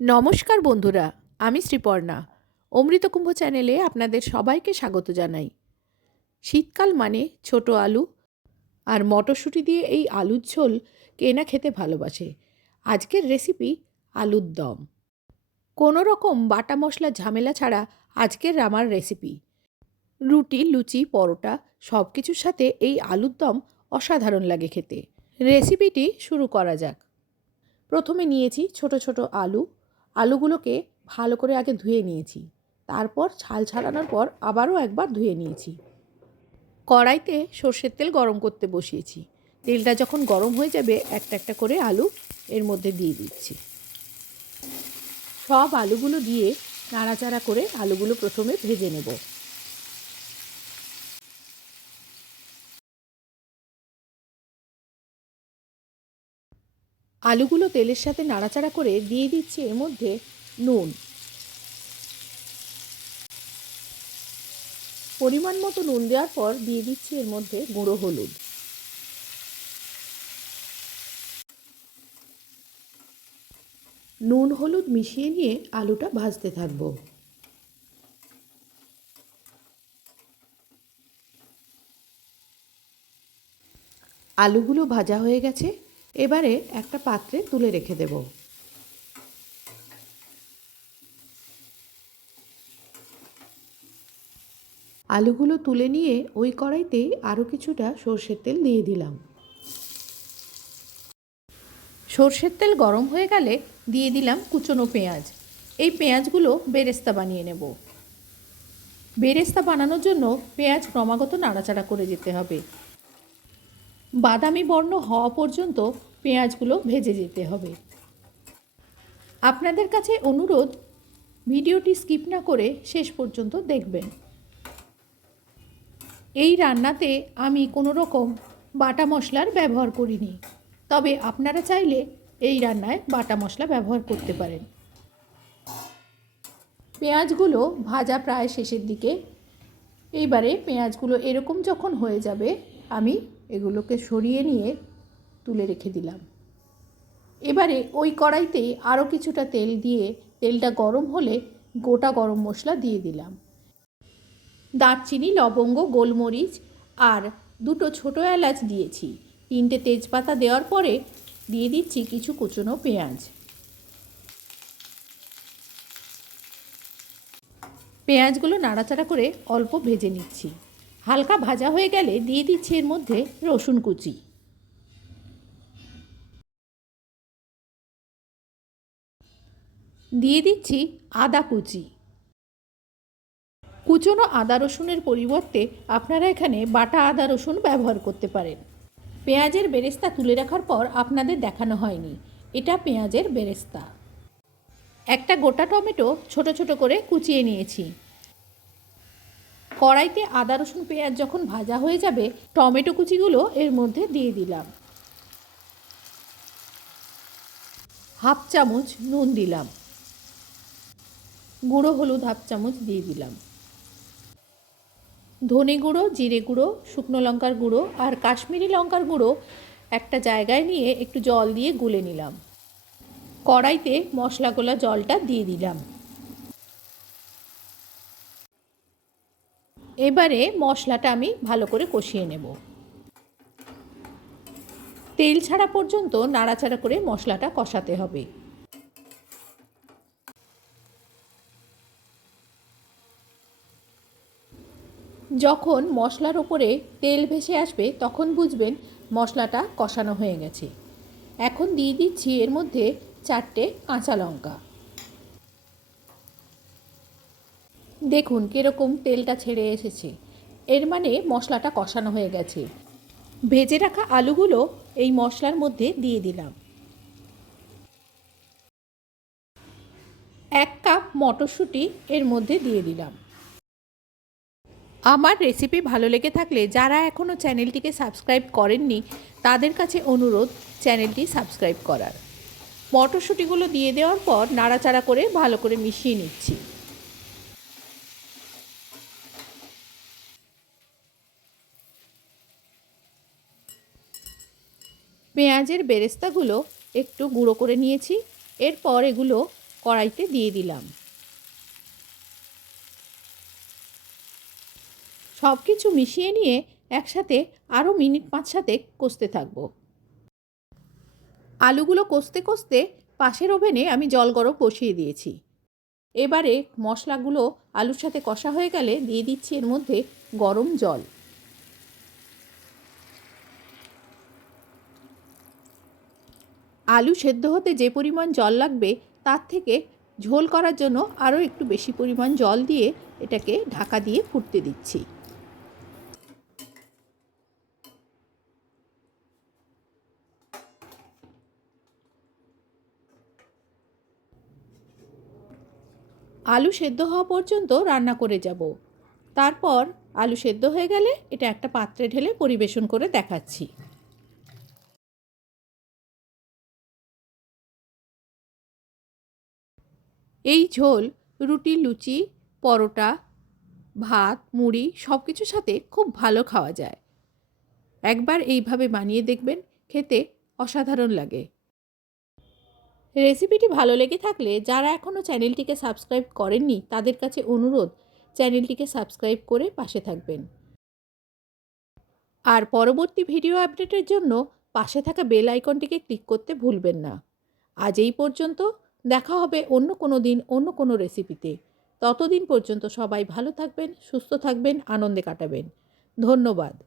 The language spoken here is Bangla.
নমস্কার বন্ধুরা, আমি শ্রীপর্ণা। অমৃতকুম্ভ চ্যানেলে আপনাদের সবাইকে স্বাগত জানাই। শীতকাল মানে ছোট আলু আর মটরশুঁটি দিয়ে এই আলুর ঝোল কে না খেতে ভালোবাসে। আজকের রেসিপি আলুর দম। কোনো রকম বাটা মশলা ঝামেলা ছাড়া আজকের আমার রেসিপি। রুটি, লুচি, পরোটা সব কিছুর সাথে এই আলুর দম অসাধারণ লাগে খেতে। রেসিপিটি শুরু করা যাক। প্রথমে নিয়েছি ছোট ছোট আলু আলুগুলোকে ভালো করে আগে ধুয়ে নিয়েছি। তারপর ছাল ছাড়ানোর পর আবারও একবার ধুয়ে নিয়েছি। কড়াইতে সর্ষের তেল গরম করতে বসিয়েছি। তেলটা যখন গরম হয়ে যাবে, একটা একটা করে আলু এর মধ্যে দিয়ে দিচ্ছি। সব আলুগুলো দিয়ে নাড়াচাড়া করে আলুগুলো প্রথমে ভেজে নেব। আলুগুলো তেলের সাথে নাড়াচাড়া করে দিয়ে দিচ্ছি এর মধ্যে নুন। পরিমাণ মতো নুন দেওয়ার পর দিয়ে দিচ্ছি এর মধ্যে গুঁড়ো হলুদ। নুন হলুদ মিশিয়ে নিয়ে আলুটা ভাজতে থাকব। আলুগুলো ভাজা হয়ে গেছে। এবারে একটা পাত্রে তুলে রেখে দেব। আলুগুলো তুলে নিয়ে ওই কড়াইতেই আরও কিছুটা সর্ষের তেল দিয়ে দিলাম। সর্ষের তেল গরম হয়ে গেলে দিয়ে দিলাম কুচনো পেঁয়াজ। এই পেঁয়াজগুলো বেরেস্তা বানিয়ে নেব। বেরেস্তা বানানোর জন্য পেঁয়াজ ক্রমাগত নাড়াচাড়া করে যেতে হবে। বাদামি বর্ণ হওয়া পর্যন্ত পেঁয়াজগুলো ভেজে যেতে হবে। আপনাদের কাছে অনুরোধ, ভিডিওটি স্কিপ না করে শেষ পর্যন্ত দেখবেন। এই রান্নাতে আমি কোনো রকম বাটা মশলার ব্যবহার করিনি, তবে আপনারা চাইলে এই রান্নায় বাটা মশলা ব্যবহার করতে পারেন। পেঁয়াজগুলো ভাজা প্রায় শেষের দিকে, এইবারে পেঁয়াজগুলো এরকম যখন হয়ে যাবে, আমি এগুলোকে সরিয়ে নিয়ে তুলে রেখে দিলাম। এবারে ওই কড়াইতেই আরও কিছুটা তেল দিয়ে তেলটা গরম হলে গোটা গরম মশলা দিয়ে দিলাম। দারচিনি, লবঙ্গ, গোলমরিচ আর দুটো ছোটো এলাচ দিয়েছি। তিনটে তেজপাতা দেওয়ার পরে দিয়ে দিচ্ছি কিছু কুচনো পেঁয়াজ। পেঁয়াজগুলো নাড়াচাড়া করে অল্প ভেজে নিচ্ছি। হালকা ভাজা হয়ে গেলে দিয়ে দিচ্ছি এর মধ্যে রসুন কুচি। দিয়ে দিচ্ছি আদা কুচি। কুচনো আদা রসুনের পরিবর্তে আপনারা এখানে বাটা আদা রসুন ব্যবহার করতে পারেন। পেঁয়াজের বেরেস্তা তুলে রাখার পর আপনাদের দেখানো হয়নি। এটা পেঁয়াজের বেরেস্তা। একটা গোটা টমেটো ছোট ছোট করে কুচিয়ে নিয়েছি। কড়াইতে আদা, রসুন, পেঁয়াজ যখন ভাজা হয়ে যাবে, টমেটো কুচিগুলো এর মধ্যে দিয়ে দিলাম। হাফ চামচ নুন দিলাম। গুঁড়ো হলুদ হাফ চামচ দিয়ে দিলাম। ধনে গুঁড়ো, জিরে গুঁড়ো, শুকনো লঙ্কার গুঁড়ো আর কাশ্মীরি লঙ্কার গুঁড়ো একটা জায়গায় নিয়ে একটু জল দিয়ে গুলে নিলাম। কড়াইতে মশলা গোলা জলটা দিয়ে দিলাম। এবারে মশলাটা আমি ভালো করে কষিয়ে নেব। তেল ছাড়া পর্যন্ত নাড়াচাড়া করে মশলাটা কষাতে হবে। যখন মশলার ওপরে তেল ভেসে আসবে, তখন বুঝবেন মশলাটা কষানো হয়ে গেছে। এখন দিয়ে দিচ্ছি এর মধ্যে চারটে কাঁচা লঙ্কা। দেখুন কীরকম তেলটা ছেড়ে এসেছে। এর মানে মশলাটা কষানো হয়ে গেছে। ভেজে রাখা আলুগুলো এই মশলার মধ্যে দিয়ে দিলাম। এক কাপ মটরশুঁটি এর মধ্যে দিয়ে দিলাম। আমার রেসিপি ভালো লেগে থাকলে যারা এখনও চ্যানেলটিকে সাবস্ক্রাইব করেননি, তাদের কাছে অনুরোধ চ্যানেলটি সাবস্ক্রাইব করার। মটরশুঁটিগুলো দিয়ে দেওয়ার পর নাড়াচাড়া করে ভালো করে মিশিয়ে নিচ্ছি। পেঁয়াজের বেরেস্তাগুলো একটু গুঁড়ো করে নিয়েছি, এরপর এগুলো কড়াইতে দিয়ে দিলাম। সব কিছু মিশিয়ে নিয়ে একসাথে আরও মিনিট পাঁচ সাথে কষতে থাকব। আলুগুলো কষতে কষতে পাশের ওভেনে আমি জল গরম বসিয়ে দিয়েছি। এবারে মশলাগুলো আলুর সাথে কষা হয়ে গেলে দিয়ে দিচ্ছি এর মধ্যে গরম জল। আলু সেদ্ধ হতে যে পরিমাণ জল লাগবে, তার থেকে ঝোল করার জন্য আরও একটু বেশি পরিমাণ জল দিয়ে এটাকে ঢাকা দিয়ে ফুটতে দিচ্ছি। আলু সেদ্ধ হওয়া পর্যন্ত রান্না করে যাব। তারপর আলু সেদ্ধ হয়ে গেলে এটা একটা পাত্রে ঢেলে পরিবেশন করে দেখাচ্ছি। এই ঝোল, রুটি, লুচি, পরোটা, ভাত, মুড়ি সব কিছুর সাথে খুব ভালো খাওয়া যায়। একবার এইভাবে বানিয়ে দেখবেন, খেতে অসাধারণ লাগে। রেসিপিটি ভালো লেগে থাকলে যারা এখনও চ্যানেলটিকে সাবস্ক্রাইব করেননি, তাদের কাছে অনুরোধ, চ্যানেলটিকে সাবস্ক্রাইব করে পাশে থাকবেন। আর পরবর্তী ভিডিও আপডেটের জন্য পাশে থাকা বেল আইকনটিকে ক্লিক করতে ভুলবেন না। আজ এই পর্যন্ত। দেখা হবে অন্য কোনো দিন, অন্য কোনো রেসিপিতে ততদিন পর্যন্ত সবাই ভালো থাকবেন, সুস্থ থাকবেন, আনন্দে কাটাবেন। ধন্যবাদ।